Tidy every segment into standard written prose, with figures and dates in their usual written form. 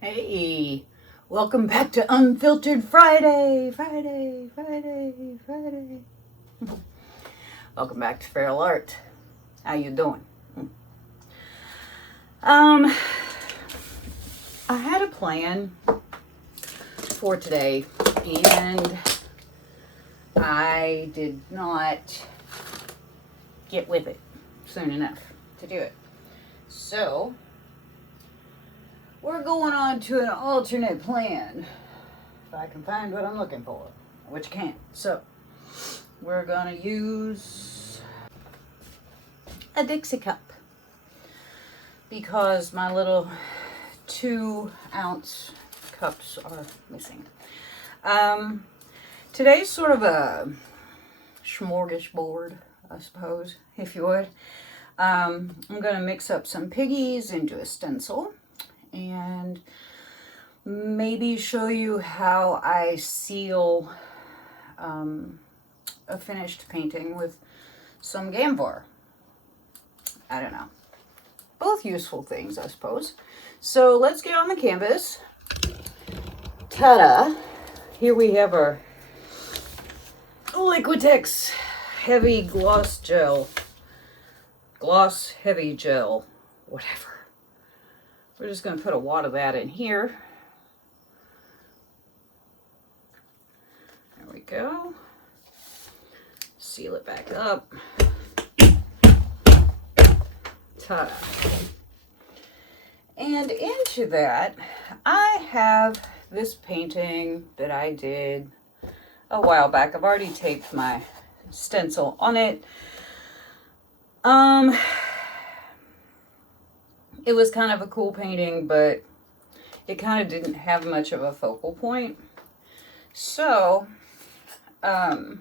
Hey, welcome back to Unfiltered Friday. Welcome back to Feral Art. How you doing? I had a plan for today and I did not get with it soon enough to do it. So we're going on to an alternate plan. If I can find what I'm looking for, which I can't. So we're gonna use a Dixie cup because my little 2-ounce cups are missing. Today's sort of a smorgasbord, I suppose, if you would. I'm gonna mix up some piggies into a stencil and maybe show you how I seal a finished painting with some Gamvar. I don't know. Both useful things, I suppose. So let's get on the canvas. Ta-da! Here we have our Liquitex heavy gloss gel. Gloss heavy gel. Whatever. We're just going to put a wad of that in here. There we go. Seal it back up. Ta-da. And into that, I have this painting that I did a while back. I've already taped my stencil on it. It was kind of a cool painting, but it kind of didn't have much of a focal point. So, I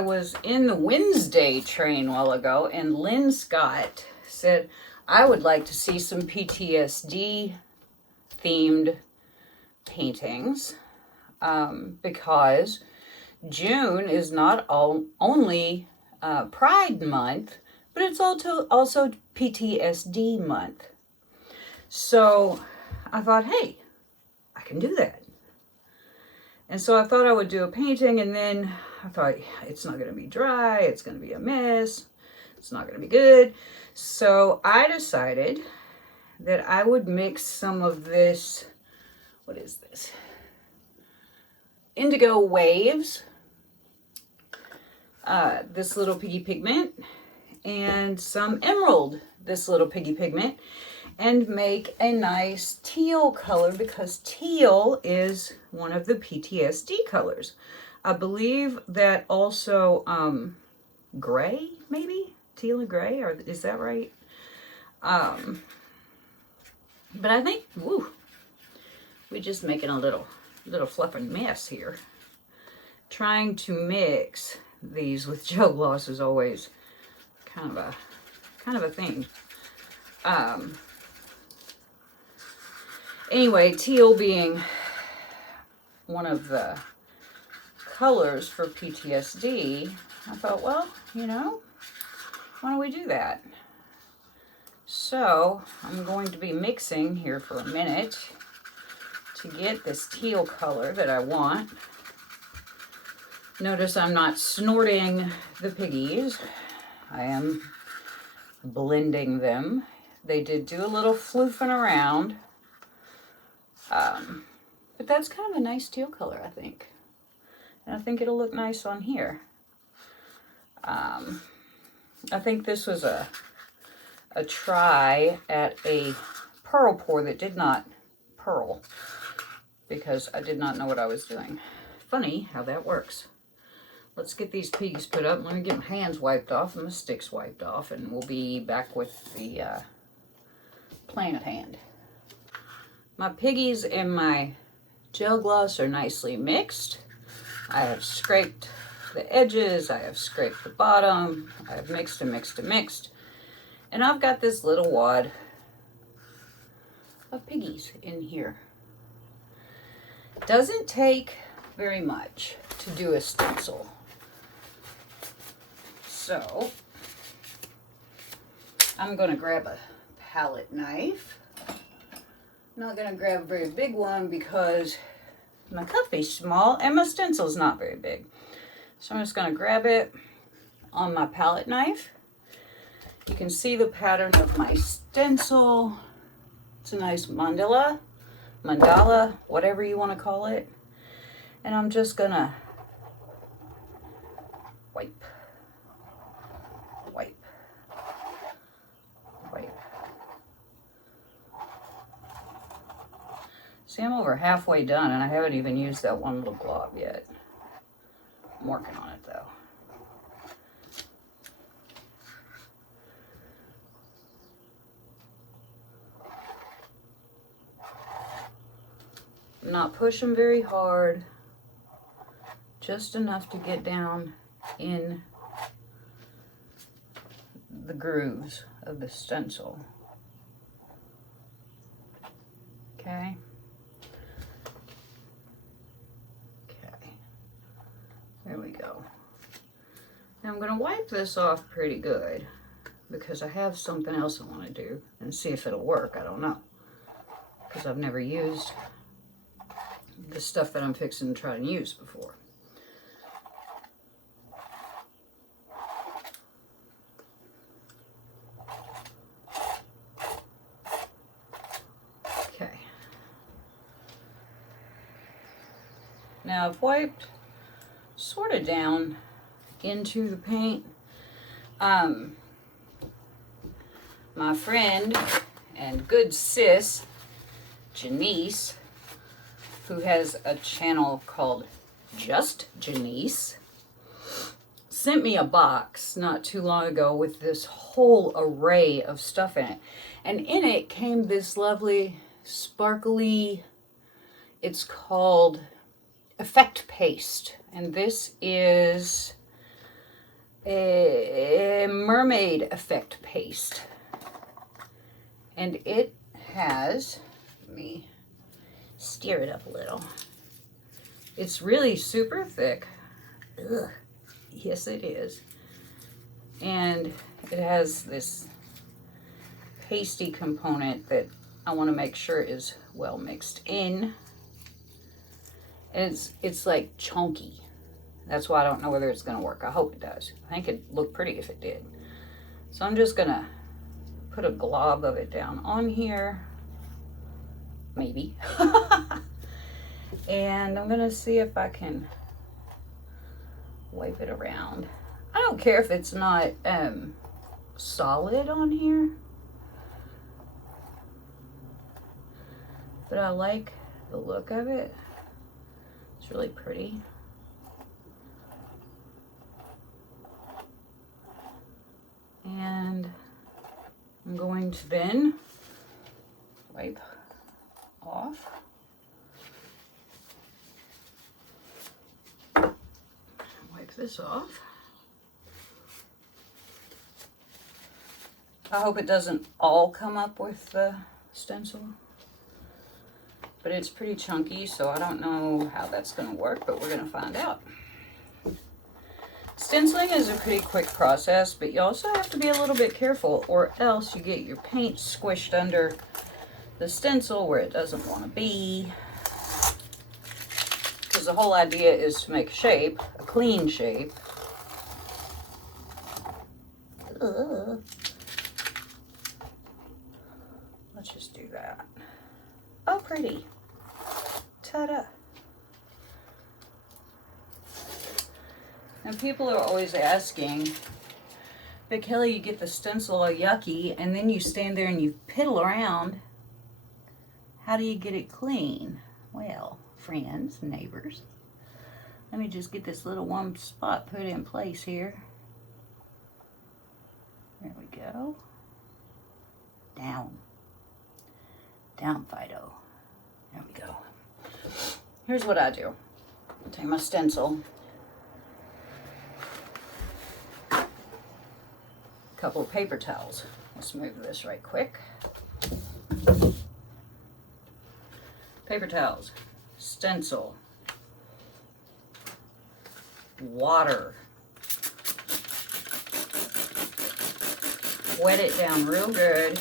was in the Wednesday train a while ago, and Lynn Scott said, I would like to see some PTSD themed paintings, because June is not only Pride Month, but it's also PTSD month. So I thought, hey, I can do that. And so I thought I would do a painting, and then I thought, it's not going to be dry, it's going to be a mess, it's not going to be good. So I decided that I would mix some of this, what is this? Indigo Waves, This Little Piggy Pigment, and some Emerald, This Little Piggy Pigment, and make a nice teal color, because teal is one of the PTSD colors. I believe that also gray, maybe? Teal and gray, or is that right? But I think, woo, we're just making a little fluffing mess here. Trying to mix these with gel gloss is always kind of a thing. Anyway, teal being one of the colors for PTSD, I thought, well, you know, why don't we do that? So I'm going to be mixing here for a minute to get this teal color that I want. Notice I'm not snorting the piggies. I am blending them. They did do a little floofing around. But that's kind of a nice teal color, I think. And I think it'll look nice on here. I think this was a try at a pearl pour that did not pearl, because I did not know what I was doing. Funny how that works. Let's get these piggies put up. Let me get my hands wiped off and my sticks wiped off, and we'll be back with the plan at hand. My piggies and my gel gloss are nicely mixed. I have scraped the edges, I have scraped the bottom, I have mixed and mixed and mixed. And I've got this little wad of piggies in here. Doesn't take very much to do a stencil. So I'm going to grab a palette knife I'm not gonna grab a very big one because my cup is small and my stencil's not very big. So I'm just gonna grab it on my palette knife. You can see the pattern of my stencil. It's a nice mandala, whatever you want to call it. And I'm just gonna wipe. See, I'm over halfway done and I haven't even used that one little glob yet. I'm working on it though. I'm not pushing very hard, just enough to get down in the grooves of the stencil. Okay. Okay. There we go. Now I'm going to wipe this off pretty good because I have something else I want to do and see if it'll work. I don't know, because I've never used the stuff that I'm fixing to try and use before. Okay. Now I've wiped sort of down into the paint. My friend and good sis, Janice, who has a channel called Just Janice, sent me a box not too long ago with this whole array of stuff in it. And in it came this lovely, sparkly, it's called Effect Paste. And this is a Mermaid Effect Paste. And it has, let me stir it up a little. It's really super thick. Ugh. Yes, it is. And it has this pasty component that I want to make sure is well mixed in. And it's like chunky. That's why I don't know whether it's going to work. I hope it does. I think it'd look pretty if it did. So I'm just going to put a glob of it down on here. Maybe. And I'm going to see if I can wipe it around. I don't care if it's not solid on here, but I like the look of it. It's really pretty. And I'm going to then wipe off. Wipe this off. I hope it doesn't all come up with the stencil, but it's pretty chunky, so I don't know how that's going to work, but we're going to find out. Stenciling is a pretty quick process, but you also have to be a little bit careful, or else you get your paint squished under the stencil where it doesn't want to be. Because the whole idea is to make shape, a clean shape. Let's just do that. Oh, pretty. Ta-da. And people are always asking, but Kelly, you get the stencil all yucky, and then you stand there and you piddle around. How do you get it clean? Well, friends, neighbors, let me just get this little one spot put in place here. There we go. Down. Down, Fido. There we go. Here's what I do. I'll take my stencil. Couple of paper towels. Let's move this right quick. Paper towels, stencil, water. Wet it down real good.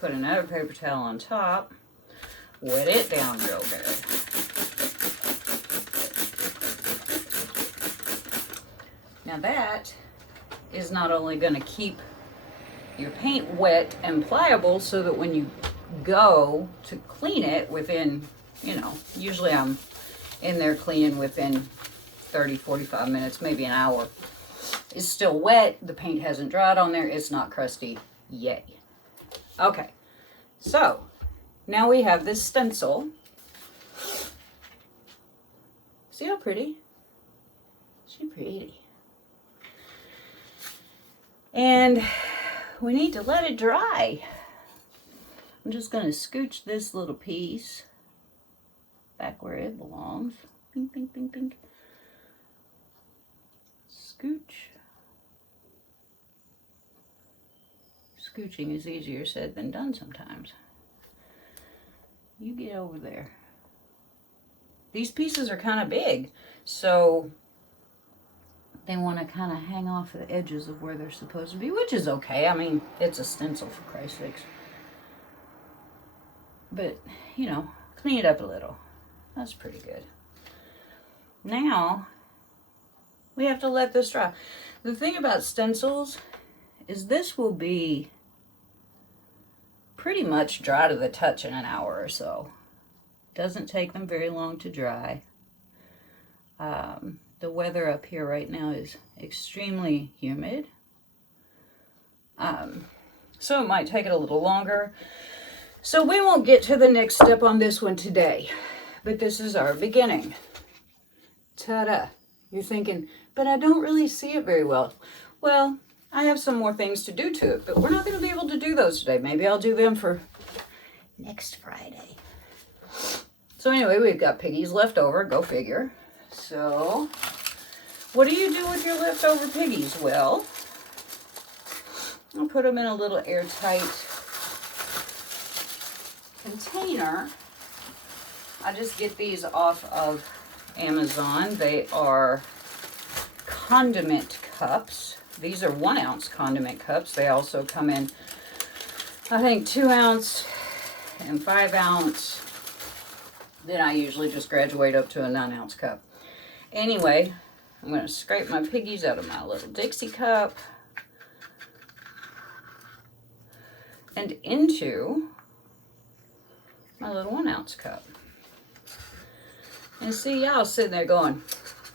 Put another paper towel on top. Wet it down real good. Now that is not only going to keep your paint wet and pliable so that when you go to clean it within, you know, usually I'm in there cleaning within 30, 45 minutes, maybe an hour. It's still wet. The paint hasn't dried on there. It's not crusty. Yay. Okay. So now we have this stencil. See how pretty? She's pretty. And we need to let it dry. I'm just going to scooch this little piece back where it belongs. Pink, pink, pink, pink. Scooch. Scooching is easier said than done sometimes. You get over there. These pieces are kind of big, so they want to kind of hang off the edges of where they're supposed to be, which is okay. I mean, it's a stencil, for Christ's sakes. But, you know, clean it up a little. That's pretty good. Now, we have to let this dry. The thing about stencils is this will be pretty much dry to the touch in an hour or so. Doesn't take them very long to dry. The weather up here right now is extremely humid. So it might take it a little longer. So we won't get to the next step on this one today. But this is our beginning. Ta-da. You're thinking, but I don't really see it very well. Well, I have some more things to do to it, but we're not going to be able to do those today. Maybe I'll do them for next Friday. So anyway, we've got piggies left over. Go figure. So, what do you do with your leftover piggies? Well, I'll put them in a little airtight container. I just get these off of Amazon. They are Condiment cups. These are 1 ounce condiment cups. They also come in, I think, 2 ounce and 5 ounce. Then I usually just graduate up to a 9 ounce cup. Anyway, I'm going to scrape my piggies out of my little Dixie cup and into my little 1 ounce cup. And see, y'all sitting there going,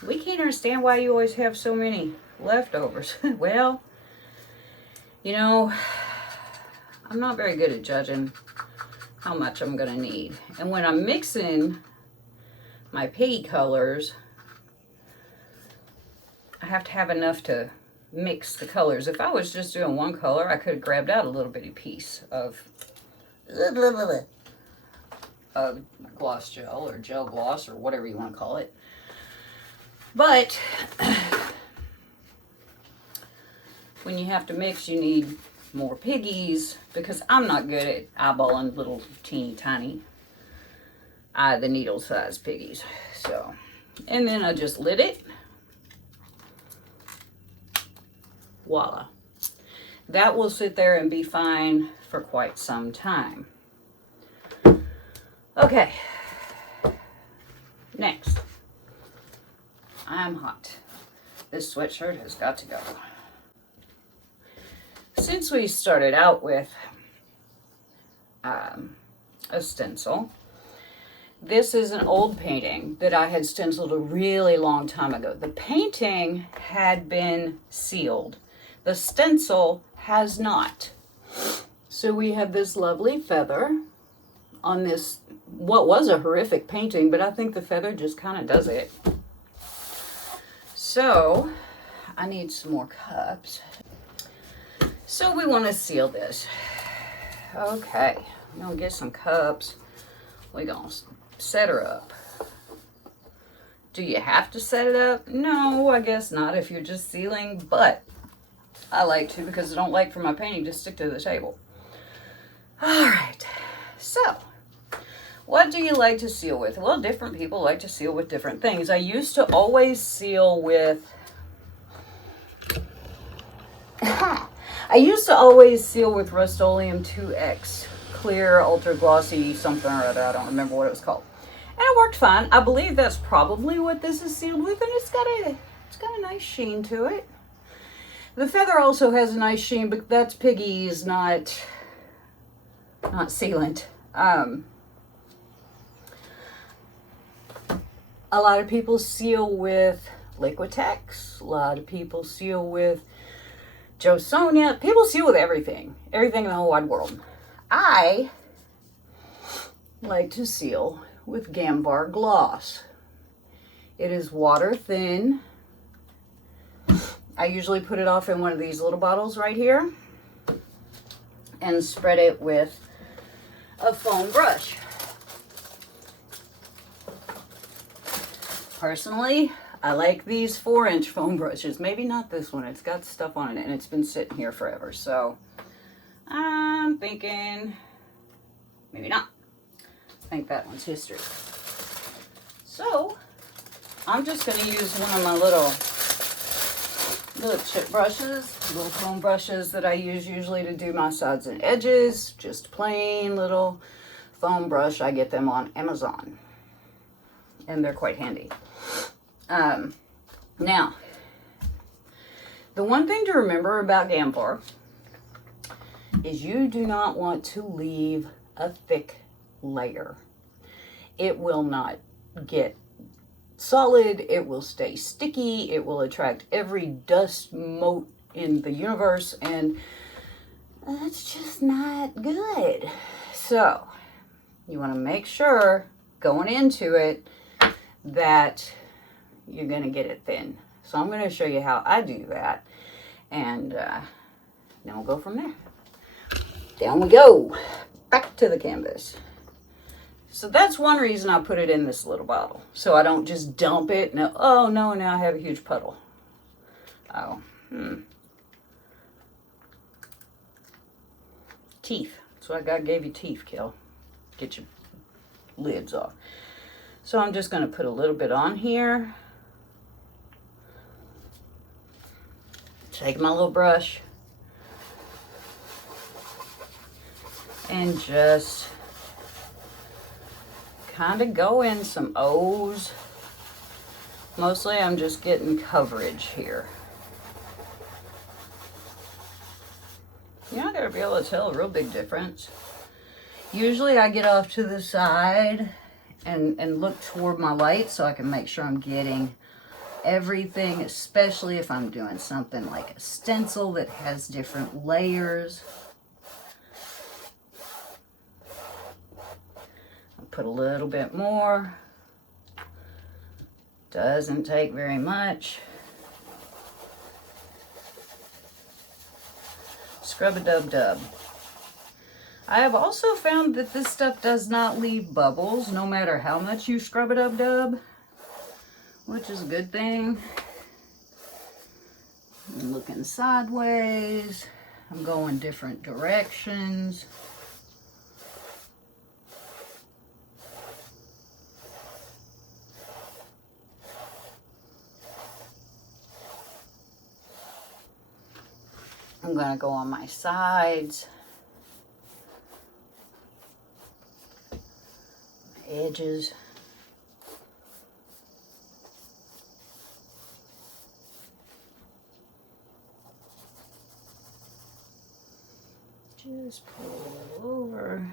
we can't understand why you always have so many leftovers. Well, you know, I'm not very good at judging how much I'm going to need. And when I'm mixing my piggy colors, I have to have enough to mix the colors. If I was just doing one color, I could have grabbed out a little bitty piece of gloss gel or gel gloss or whatever you want to call it. But when you have to mix, you need more piggies because I'm not good at eyeballing little teeny tiny the needle size piggies. So, and then I just lit it. Voila. That will sit there and be fine for quite some time. Okay. Next. I'm hot. This sweatshirt has got to go. Since we started out with a stencil, this is an old painting that I had stenciled a really long time ago. The painting had been sealed. The stencil has not. So we have this lovely feather on this, what was a horrific painting, but I think the feather just kind of does it. So I need some more cups. So we want to seal this. Okay, I'm going to get some cups. We're going to set her up. Do you have to set it up? No, I guess not if you're just sealing, but I like to because I don't like for my painting to stick to the table. All right, so what do you like to seal with? Well, different people like to seal with different things. I used to always seal with I used to always seal with Rust-Oleum 2X, clear, ultra glossy, something or other. I don't remember what it was called. And it worked fine. I believe that's probably what this is sealed with, and it's got a nice sheen to it. The feather also has a nice sheen, but that's Piggy's, not sealant. A lot of people seal with Liquitex. A lot of people seal with Joe Sonia. People seal with everything in the whole wide world. I like to seal with Gamvar gloss. It is water thin. I usually put it off in one of these little bottles right here and spread it with a foam brush. Personally, I like these 4-inch foam brushes. Maybe not this one. It's got stuff on it and it's been sitting here forever. So I'm thinking maybe not. I think that one's history. So I'm just going to use one of my little chip brushes, little foam brushes that I use usually to do my sides and edges. Just plain little foam brush. I get them on Amazon and they're quite handy. Now, the one thing to remember about Gamvar is you do not want to leave a thick layer. It will not get solid, it will stay sticky, it will attract every dust mote in the universe, and that's just not good. So, you want to make sure going into it that you're going to get it thin. So I'm going to show you how I do that, and then we'll go from there. Down we go, back to the canvas. So that's one reason I put it in this little bottle, so I don't just dump it and oh no, now I have a huge puddle. Teeth. So I gave you teeth, Kel. Get your lids off. So I'm just going to put a little bit on here. Take my little brush and just kind of go in some O's. Mostly I'm just getting coverage here. You're not going to be able to tell a real big difference. Usually I get off to the side and look toward my light so I can make sure I'm getting everything, especially if I'm doing something like a stencil that has different layers. I'll put a little bit more. Doesn't take very much. Scrub-a-dub-dub. I have also found that this stuff does not leave bubbles no matter how much you scrub-a-dub-dub, which is a good thing. I'm looking sideways. I'm going different directions. I'm going to go on my sides, my edges. Just pull over.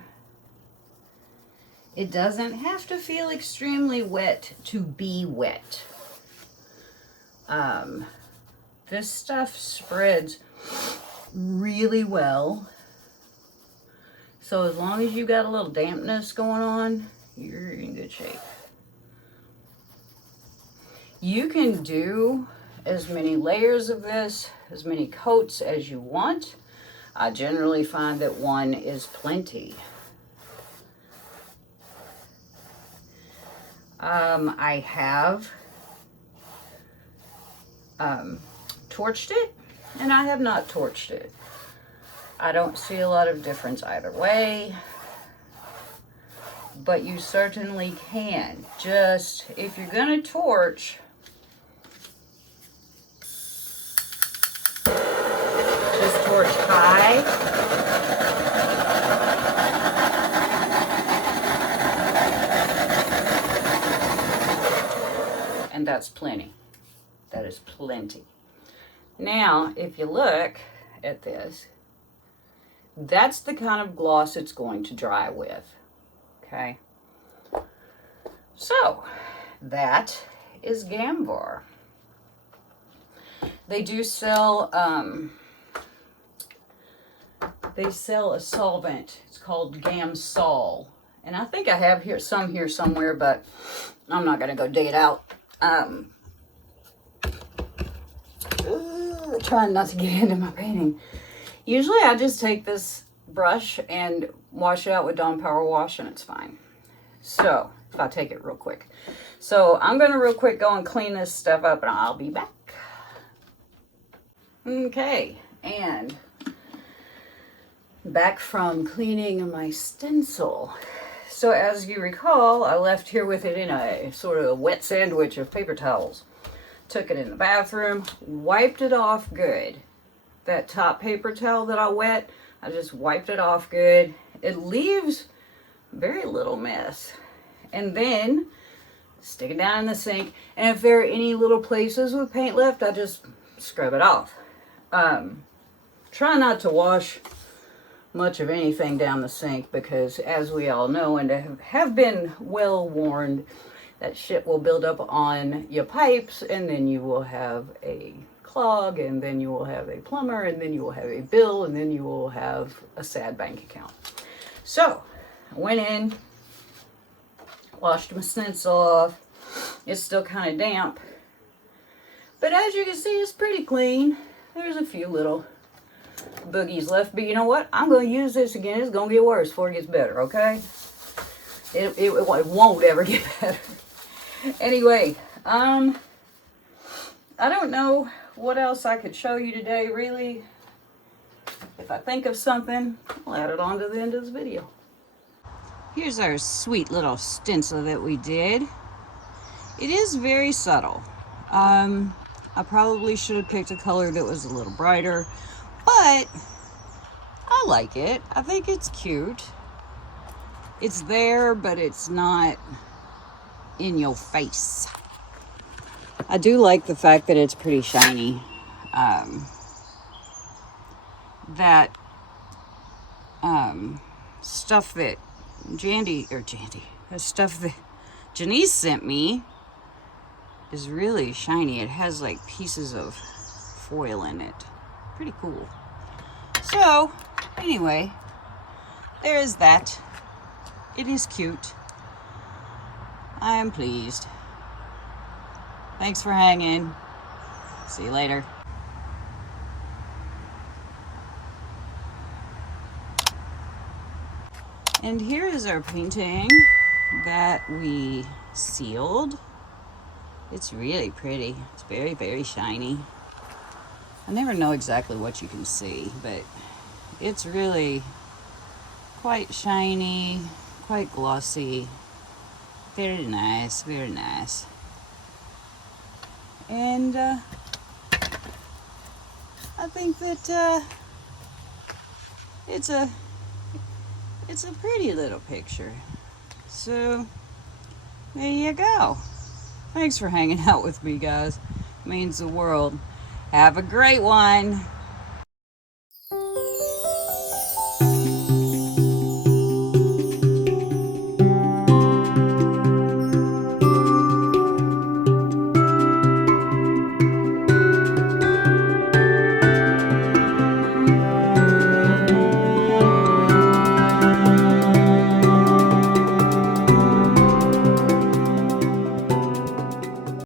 It doesn't have to feel extremely wet to be wet. This stuff spreads really well. So as long as you got a little dampness going on, you're in good shape. You can do as many layers of this, as many coats as you want. I generally find that one is plenty. I have torched it, and I have not torched it. I don't see a lot of difference either way, but you certainly can. Just, if you're gonna torch, just torch high. And that's plenty. That is plenty. Now, if you look at this, that's the kind of gloss it's going to dry with. Okay. So, that is Gamvar. They do sell, a solvent. It's called Gamsol. And I think I have some here somewhere, but I'm not going to go dig it out. Trying not to get into my painting. Usually I just take this brush and wash it out with Dawn Power Wash and it's fine. So, if I take it real quick. So, I'm going to real quick go and clean this stuff up and I'll be back. Okay, and back from cleaning my stencil. So, as you recall, I left here with it in a sort of wet sandwich of paper towels. Took it in the bathroom, wiped it off good. That top paper towel that I wet, I just wiped it off good. It leaves very little mess. And then stick it down in the sink. And if there are any little places with paint left, I just scrub it off. Try not to wash much of anything down the sink because, as we all know and have been well warned, that shit will build up on your pipes, and then you will have a clog, and then you will have a plumber, and then you will have a bill, and then you will have a sad bank account. So, I went in, washed my stencil off. It's still kind of damp. But as you can see, it's pretty clean. There's a few little boogies left, but you know what? I'm going to use this again. It's going to get worse before it gets better, okay? It won't ever get better. Anyway, I don't know what else I could show you today, really. If I think of something, I'll add it on to the end of this video. Here's our sweet little stencil that we did. It is very subtle. I probably should have picked a color that was a little brighter, but I like it. I think it's cute. It's there, but it's not in your face. I do like the fact that it's pretty shiny. Stuff that stuff that Janice sent me is really shiny. It has like pieces of foil in it. Pretty cool. So, anyway, there is that. It is cute. I am pleased. Thanks for hanging. See you later. And here is our painting that we sealed. It's really pretty. It's very, very shiny. I never know exactly what you can see, but it's really quite shiny, quite glossy. Very nice, very nice. And I think that it's a pretty little picture. So there you go. Thanks for hanging out with me, guys. It means the world. Have a great one.